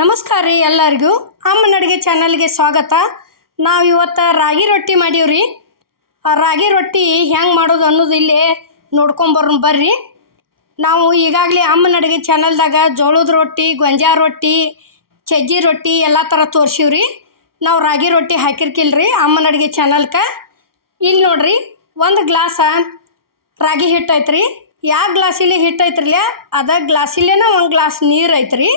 ನಮಸ್ಕಾರ ರೀ ಎಲ್ಲರಿಗೂ. ಅಮ್ಮನ ಅಡುಗೆ ಚಾನಲ್ಗೆ ಸ್ವಾಗತ. ನಾವು ಇವತ್ತು ರಾಗಿ ರೊಟ್ಟಿ ಮಾಡೀವ್ರಿ ಆ ರಾಗಿ ರೊಟ್ಟಿ ಹೆಂಗೆ ಮಾಡೋದು ಅನ್ನೋದು ಇಲ್ಲಿ ನೋಡ್ಕೊಂಬರ್ ಬರ್ರಿ. ನಾವು ಈಗಾಗಲೇ ಅಮ್ಮನ ಅಡುಗೆ ಚಾನಲ್ದಾಗ ಜೋಳದ ರೊಟ್ಟಿ ಗೊಂಜಾ ರೊಟ್ಟಿ ಚಜ್ಜಿ ರೊಟ್ಟಿ ಎಲ್ಲ ಥರ ತೋರ್ಸೀವ್ರಿ ನಾವು ರಾಗಿ ರೊಟ್ಟಿ ಹಾಕಿರ್ಕಿಲ್ರಿ ಅಮ್ಮನ ಅಡುಗೆ ಚಾನಲ್ಗೆ ಇಲ್ಲಿ ನೋಡ್ರಿ, ಒಂದು ಗ್ಲಾಸ ರಾಗಿ ಹಿಟ್ಟು ಐತ್ರಿ. ಯಾವ ಗ್ಲಾಸಿಲಿ ಹಿಟ್ಟು ಐತ್ರಲ್ಲ ಅದ ಗ್ಲಾಸಿಲೇನ ಒಂದು ಗ್ಲಾಸ್ ನೀರು ಐತ್ರಿ.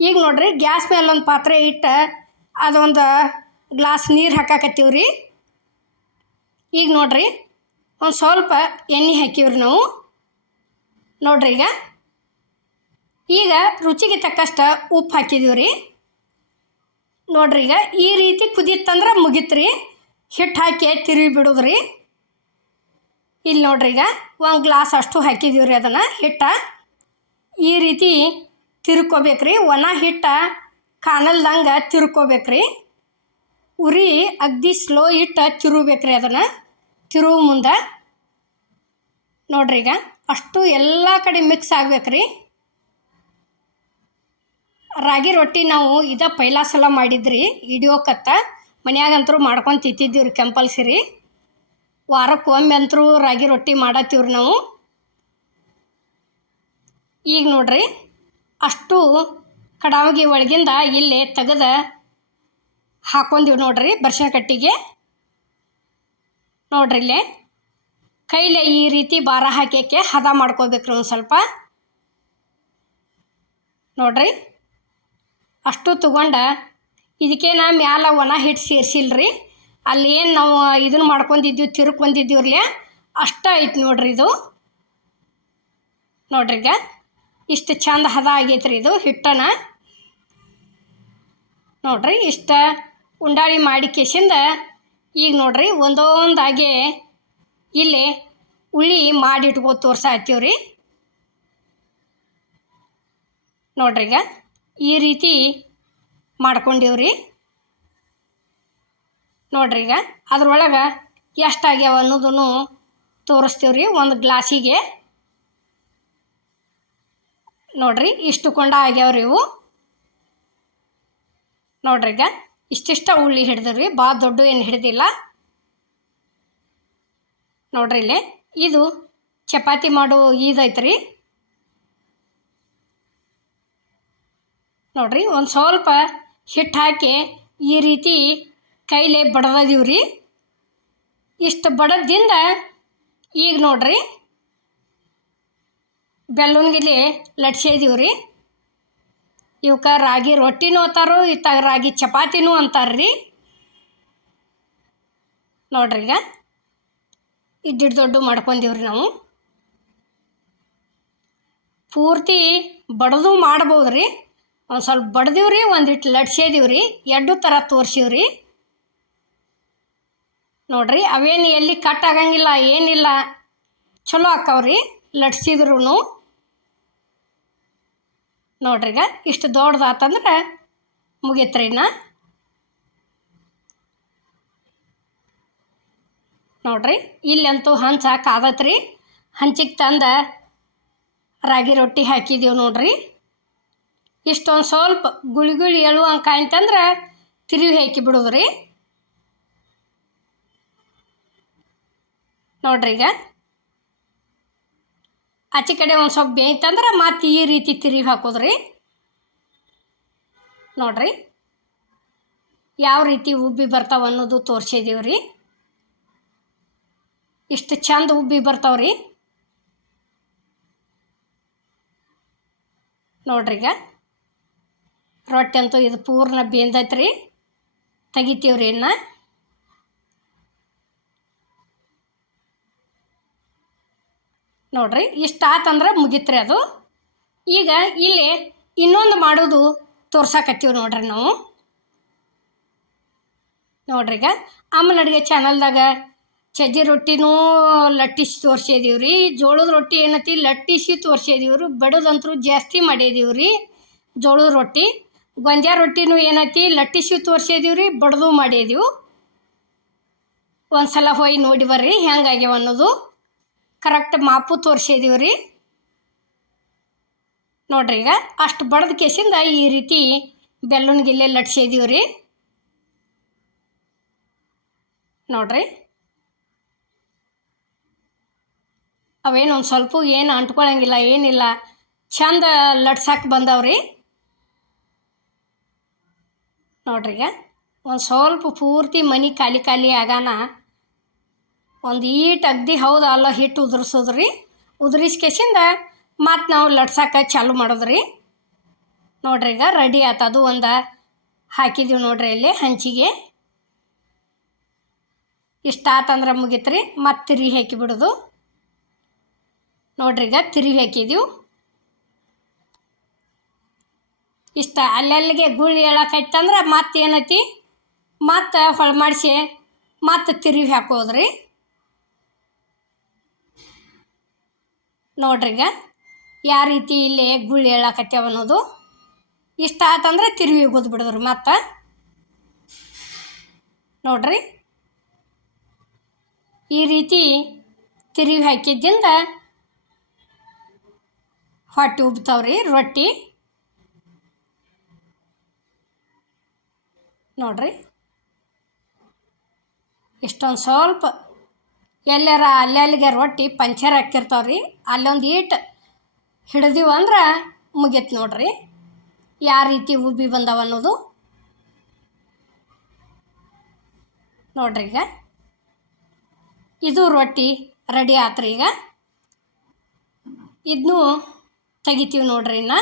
ಈಗ ನೋಡ್ರಿ ಗ್ಯಾಸ್ ಮೇಲೆ ಒಂದು ಪಾತ್ರೆ ಇಟ್ಟು ಅದೊಂದು ಗ್ಲಾಸ್ ನೀರು ಹಾಕಾಕತ್ತೀವ್ರಿ. ಈಗ ನೋಡ್ರಿ ಒಂದು ಸ್ವಲ್ಪ ಎಣ್ಣೆ ಹಾಕಿವ್ರಿ ನಾವು. ನೋಡ್ರಿ ಈಗ. ಈಗ ರುಚಿಗೆ ತಕ್ಕಷ್ಟು ಉಪ್ಪು ಹಾಕಿದೀವ್ರಿ. ನೋಡ್ರಿ ಈಗ ಈ ರೀತಿ ಕುದಿತ್ತಂದ್ರೆ ಮುಗಿತ್ರಿ. ಹಿಟ್ಟು ಹಾಕಿ ತಿರುವಿ ಬಿಡೋದ್ರಿ. ಇಲ್ಲಿ ನೋಡ್ರಿ ಈಗ ಒಂದು ಗ್ಲಾಸ್ ಅಷ್ಟು ಹಾಕಿದೀವ್ರಿ ಅದನ್ನು ಹಿಟ್ಟ. ಈ ರೀತಿ ತಿರ್ಕೋಬೇಕ್ರಿ, ಒಣ ಹಿಟ್ಟ ಕಾಣಲ್ದಂಗೆ ತಿರ್ಕೋಬೇಕ್ರಿ. ಉರಿ, ಅಗ್ದಿ ಸ್ಲೋ ಇಟ್ಟು ತಿರುಬೇಕ್ರಿ ಅದನ್ನು. ತಿರುವು ಮುಂದೆ. ನೋಡ್ರಿ ಈಗ, ಅಷ್ಟು ಎಲ್ಲ ಕಡೆ ಮಿಕ್ಸ್ ಆಗ್ಬೇಕ್ರಿ. ರಾಗಿ ರೊಟ್ಟಿ ನಾವು ಇದ ಪೈಲಾ ಸಲ ಮಾಡಿದ್ರಿ ಹಿಡಿಯೋಕತ್ತ ಮನ್ಯಾಗಂತರೂ ಮಾಡ್ಕೊಂಡು ತಿಂತಿದ್ದೀವಿ ರೀ ಕಂಪಲ್ಸರಿ ವಾರಕ್ಕೆ ಒಮ್ಮೆ ಅಂತರೂ ರಾಗಿ ರೊಟ್ಟಿ ಮಾಡತ್ತೀವ್ರಿ ನಾವು. ಈಗ ನೋಡ್ರಿ ಅಷ್ಟು ಕಡಾವಗಿ ಒಳಗಿಂದ ಇಲ್ಲಿ ತೆಗೆದ ಹಾಕೊಂದಿವಿ ನೋಡ್ರಿ ಬರ್ಷಣ ಕಟ್ಟಿಗೆ ನೋಡ್ರಿ ಇಲ್ಲಿ. ಕೈಲೇ ಈ ರೀತಿ ಭಾರ ಹಾಕ್ಯಕ್ಕೆ ಹದ ಮಾಡ್ಕೋಬೇಕ್ರಿ ಒಂದು ಸ್ವಲ್ಪ. ನೋಡ್ರಿ. ಅಷ್ಟು ತಗೊಂಡ ನಾ ಮ್ಯಾಲ ಒಣ ಹಿಟ್ಟು ಸೇರಿಸಿಲ್ರಿ. ಅಲ್ಲಿ ಏನು ನಾವು ಇದನ್ನು ಮಾಡ್ಕೊಂಡಿದ್ದೀವಿ ತಿರ್ಕೊಂಡಿದ್ದೀವ್ರಲ್ಲ ಅಷ್ಟ ಐತಿ ನೋಡ್ರಿ ಇದು. ನೋಡ್ರಿ ಈಗ. ಇಷ್ಟು ಚಂದ ಹದ ಆಗೈತ್ರಿ ಇದು, ಹಿಟ್ಟನ. ನೋಡ್ರಿ, ಇಷ್ಟ ಉಂಡಾಳಿ ಮಾಡಿ ಕೇಸಿಂದ ಈಗ ನೋಡ್ರಿ, ಒಂದೊಂದಾಗೆ ಇಲ್ಲಿ ಉಳ್ಳಿ ಮಾಡಿ ಇಟ್ಕೋ ರೀ ನೋಡ್ರಿ ಈಗ ಈ ರೀತಿ ಮಾಡ್ಕೊಂಡೀವ್ರಿ. ನೋಡ್ರಿ ಈಗ ಅದ್ರೊಳಗೆ ಎಷ್ಟಾಗ್ಯಾವ ಅನ್ನೋದನ್ನು ತೋರಿಸ್ತೀವ್ರಿ, ಒಂದು ಗ್ಲಾಸಿಗೆ. ನೋಡ್ರಿ, ಇಷ್ಟು ಕೊಂಡ ಆಗ್ಯಾವ್ರಿ ಇವು. ನೋಡ್ರಿ ಈಗ, ಇಷ್ಟಿಷ್ಟ ಉಳ್ಳಿ ಹಿಡ್ದ್ರಿ ಭಾಳ ದೊಡ್ಡ ಏನು ಹಿಡ್ದಿಲ್ಲ. ನೋಡ್ರಿ ಇಲ್ಲಿ, ಇದು ಚಪಾತಿ ಮಾಡೋ ಇದೈತ್ರಿ ನೋಡ್ರಿ, ಒಂದು ಸ್ವಲ್ಪ ಹಿಟ್ಟು ಹಾಕಿ ಈ ರೀತಿ ಕೈಲೇ ಬಡದಿವ್ರಿ ಇಷ್ಟು ಬಡದಿಂದ ಈಗ ನೋಡ್ರಿ ಬೆಲ್ಲುನ್ಗಿಲಿ ರೀ. ಇವಕ್ಕೆ ರಾಗಿ ರೊಟ್ಟಿನೂ ಅಂತಾರೋ, ಇತ್ತ ರಾಗಿ ಚಪಾತಿನೂ ಅಂತಾರ್ರಿ ನೋಡ್ರಿ ಈಗ. ಇಡ್ಡಿಡ್ ದೊಡ್ಡ ಮಾಡ್ಕೊಂಡೀವ್ರಿ ನಾವು. ಪೂರ್ತಿ ಬಡದು ಮಾಡ್ಬೋದು ರೀ. ಒಂದು ಸ್ವಲ್ಪ ಬಡ್ದೀವ್ರಿ ಒಂದಿಟ್ಟು ಲಟ್ಸಿದೀವ್ರಿ ಎರಡು ಥರ ತೋರ್ಸೀವ್ರಿ ನೋಡ್ರಿ, ಅವೇನು ಎಲ್ಲಿ ಕಟ್ ಆಗಂಗಿಲ್ಲ, ಏನಿಲ್ಲ. ಚಲೋ ಹಾಕವ್ರಿ ಲಟ್ಸಿದ್ರು ನೋಡ್ರಿ ಈಗ ಇಷ್ಟು ದೊಡ್ಡದಾತಂದ್ರೆ ಮುಗೀತ್ರಿ ಇನ್ನ. ನೋಡ್ರಿ, ಇಲ್ಲಂತೂ ಹಂಚ ಕಾದತ್ರಿ ಹಂಚಿಗೆ ತಂದ ರಾಗಿ ರೊಟ್ಟಿ ಹಾಕಿದೀವಿ ನೋಡ್ರಿ. ಇಷ್ಟೊಂದು ಸ್ವಲ್ಪ ಗುಳಿ ಗುಳಿ ಎಳುವಂಗೆ ಕಾಯ್ತಂದ್ರೆ ತಿರುವಿ ಹಾಕಿ ಬಿಡೋದ್ರಿ. ನೋಡ್ರಿ ಈಗ ಆಚೆ ಕಡೆ ಒಂದು ಸ್ವಲ್ಪ ಬೇಯ್ತಂದ್ರೆ ಮತ್ತೆ ಈ ರೀತಿ ತಿರುವಿ ಹಾಕೋದ್ರಿ. ನೋಡ್ರಿ. ಯಾವ ರೀತಿ ಉಬ್ಬಿ ಬರ್ತಾವೆ ಅನ್ನೋದು ತೋರಿಸಿದೀವಿ ರೀ ಇಷ್ಟು ಚಂದ ಉಬ್ಬಿ ಬರ್ತಾವ್ರಿ. ನೋಡ್ರಿ ಈಗ. ರೊಟ್ಟಿ ಅಂತೂ ಇದು ಪೂರ್ಣ ಬೇಂದೈತ್ರಿ. ತೆಗಿತೀವ್ರಿ ಇನ್ನು. ನೋಡ್ರಿ, ಇಷ್ಟು ಆತಂದ್ರೆ ಮುಗಿತ್ರಿ ಅದು. ಈಗ ಇಲ್ಲಿ ಇನ್ನೊಂದು ಮಾಡೋದು ತೋರ್ಸಾಕತ್ತೀವಿ ನೋಡ್ರಿ ನಾವು. ನೋಡ್ರಿ ಈಗ, ಆಮೇಲೆ ಅಡುಗೆ ಚಾನಲ್ದಾಗ ಸಜ್ಜಿ ರೊಟ್ಟಿನೂ ಲಟ್ಟಿಸಿ ತೋರ್ಸಿದೀವಿ ರೀ ಜೋಳದ ರೊಟ್ಟಿ ಏನತಿ, ಲಟ್ಟಿಸಿ ತೋರ್ಸಿದೀವಿ ರೀ ಬಡದಂತರೂ ಜಾಸ್ತಿ ಮಾಡಿದೀವಿ ರೀ ಜೋಳದ ರೊಟ್ಟಿ. ಗೊಂಜಾ ರೊಟ್ಟಿನೂ ಏನೈತಿ, ಲಟ್ಟಿಸಿ ತೋರ್ಸಿದೀವಿ ರೀ ಬಡದು ಮಾಡಿದೀವಿ. ಒಂದು ಸಲ ಹೋಗಿ ನೋಡಿ ಬರ್ರಿ ಹೆಂಗಾಗ್ಯಾವ ಅನ್ನೋದು. ಕರೆಕ್ಟ್ ಮಾಪು ತೋರಿಸಿದೀವಿ ರೀ. ನೋಡ್ರಿ ಈಗ ಅಷ್ಟು ಬಡ್ದ ಕೇಸಿಂದ ಈ ರೀತಿ ಬೆಲ್ಲುನ್ ಗಿಲ್ಲೆ ಲಟ್ಸಿದೀವಿ ರೀ. ನೋಡ್ರಿ. ಅವೇನು ಒಂದು ಸ್ವಲ್ಪ ಏನು ಅಂಟ್ಕೊಳಂಗಿಲ್ಲ, ಏನಿಲ್ಲ. ಚಂದ ಲಟ್ಸಕ್ಕೆ ಬಂದವ್ರಿ ನೋಡ್ರಿ ಈಗ ಒಂದು ಸ್ವಲ್ಪ ಪೂರ್ತಿ ಮನೆ ಖಾಲಿ ಖಾಲಿ ಆಗಾನ. ಒಂದು ಈಟ್ ಅಗ್ದಿ ಹೌದು ಅಲ್ಲ ಹಿಟ್ಟು ಉದುರ್ಸೋದ್ರಿ. ಉದುರಿಸ್ಕೇಸಿಂದ ಮತ್ತು ನಾವು ಲಟ್ಸಕ್ಕೆ ಚಾಲು ಮಾಡೋದ್ರಿ. ನೋಡ್ರಿ ಈಗ ರೆಡಿ ಆಯ್ತು ಅದು ಒಂದು ಹಾಕಿದ್ದೀವಿ ನೋಡ್ರಿ ಇಲ್ಲಿ ಹಂಚಿಗೆ. ಇಷ್ಟ ಆತಂದ್ರೆ ರೀ ಮತ್ತು ತಿರುವಿ ಹಾಕಿ ಬಿಡೋದು. ನೋಡ್ರಿ ಈಗ ತಿರುವಿ ಹಾಕಿದ್ದೀವಿ ಇಷ್ಟ ಅಲ್ಲಲ್ಲಿಗೆ ಗುಳಿ ಹೇಳಕ್ಕಾಯ್ತಂದ್ರೆ ಮತ್ತೆ ಏನೈತಿ? ಮತ್ತೆ ಹೊಳ ಮಾಡಿಸಿ ಮತ್ತೆ ತಿರುಗಿ ಹಾಕೋದ್ರಿ. ನೋಡ್ರಿ ಈಗ. ಯಾವ ರೀತಿ ಇಲ್ಲಿ ಗುಳ್ಳಿ ಹೇಳಾಕತ್ತೇವೆ ಅನ್ನೋದು. ಇಷ್ಟ ಆತಂದ್ರೆ ತಿರುವಿ ಬಿಡಿದ್ರಿ ಮತ್ತೆ. ನೋಡ್ರಿ. ಈ ರೀತಿ ತಿರುವಿ ಹಾಕಿದ್ದಿಂದ ಹೊಟ್ಟೆ ಉಬ್ತಾವ್ರಿ ರೊಟ್ಟಿ. ನೋಡ್ರಿ. ಇಷ್ಟೊಂದು ಸ್ವಲ್ಪ ಎಲ್ಲಾರ ಅಲ್ಲಲ್ಲಿಗೆ ರೊಟ್ಟಿ ಪಂಚರ್ ಹಾಕಿರ್ತಾವ್ರಿ ಅಲ್ಲೊಂದು ಈಟ್ ಹಿಡ್ದೀವಿ ಅಂದ್ರೆ ಮುಗಿತು ನೋಡ್ರಿ. ಯಾವ ರೀತಿ ಉಬ್ಬಿ ಬಂದವ ಅನ್ನೋದು ನೋಡ್ರಿ ಈಗ. ಇದು ರೊಟ್ಟಿ ರೆಡಿ ಆತ್ರಿ ಈಗ. ಇದನ್ನು ತೆಗಿತೀವಿ ನೋಡ್ರಿ ಇನ್ನು.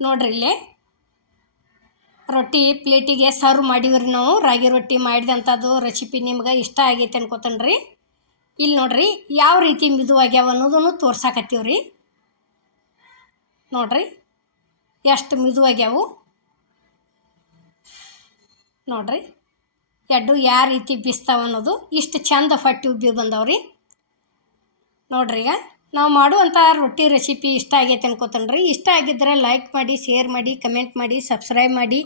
ನೋಡ್ರಿ ಇಲ್ಲಿ. ರೊಟ್ಟಿ ಪ್ಲೇಟಿಗೆ ಸರ್ವ್ ಮಾಡೀವ್ರಿ ನಾವು, ರಾಗಿ ರೊಟ್ಟಿ ಮಾಡಿದಂಥದ್ದು ರೆಸಿಪಿ ನಿಮ್ಗೆ ಇಷ್ಟ ಆಗೈತೆ ಅನ್ಕೋತೇನೆ ಇಲ್ಲಿ ನೋಡ್ರಿ ಯಾವ ರೀತಿ ಮಿದುವಾಗ್ಯಾವ ಅನ್ನೋದನ್ನು ತೋರ್ಸಾಕತ್ತೀವಿ ರೀ ನೋಡ್ರಿ ಎಷ್ಟು ಮಿದುವಾಗ್ಯಾವು ನೋಡ್ರಿ ಎಡ್ಡು ಯಾವ ರೀತಿ ಬಿಸ್ತಾವ ಅನ್ನೋದು, ಇಷ್ಟು ಚಂದ ಫಟ್ಟಿ ಉಬ್ಬಿ ಬಂದವ್ರಿ. ನೋಡ್ರಿ ಈಗ ನಾವು ಮಾಡುವಂಥ ರೊಟ್ಟಿ ರೆಸಿಪಿ ಇಷ್ಟ ಆಗೈತೆ ಅನ್ಕೋತೇನೆ ಇಷ್ಟ ಆಗಿದ್ದರೆ ಲೈಕ್ ಮಾಡಿ ಶೇರ್ ಮಾಡಿ ಕಮೆಂಟ್ ಮಾಡಿ ಸಬ್ಸ್ಕ್ರೈಬ್ ಮಾಡಿ.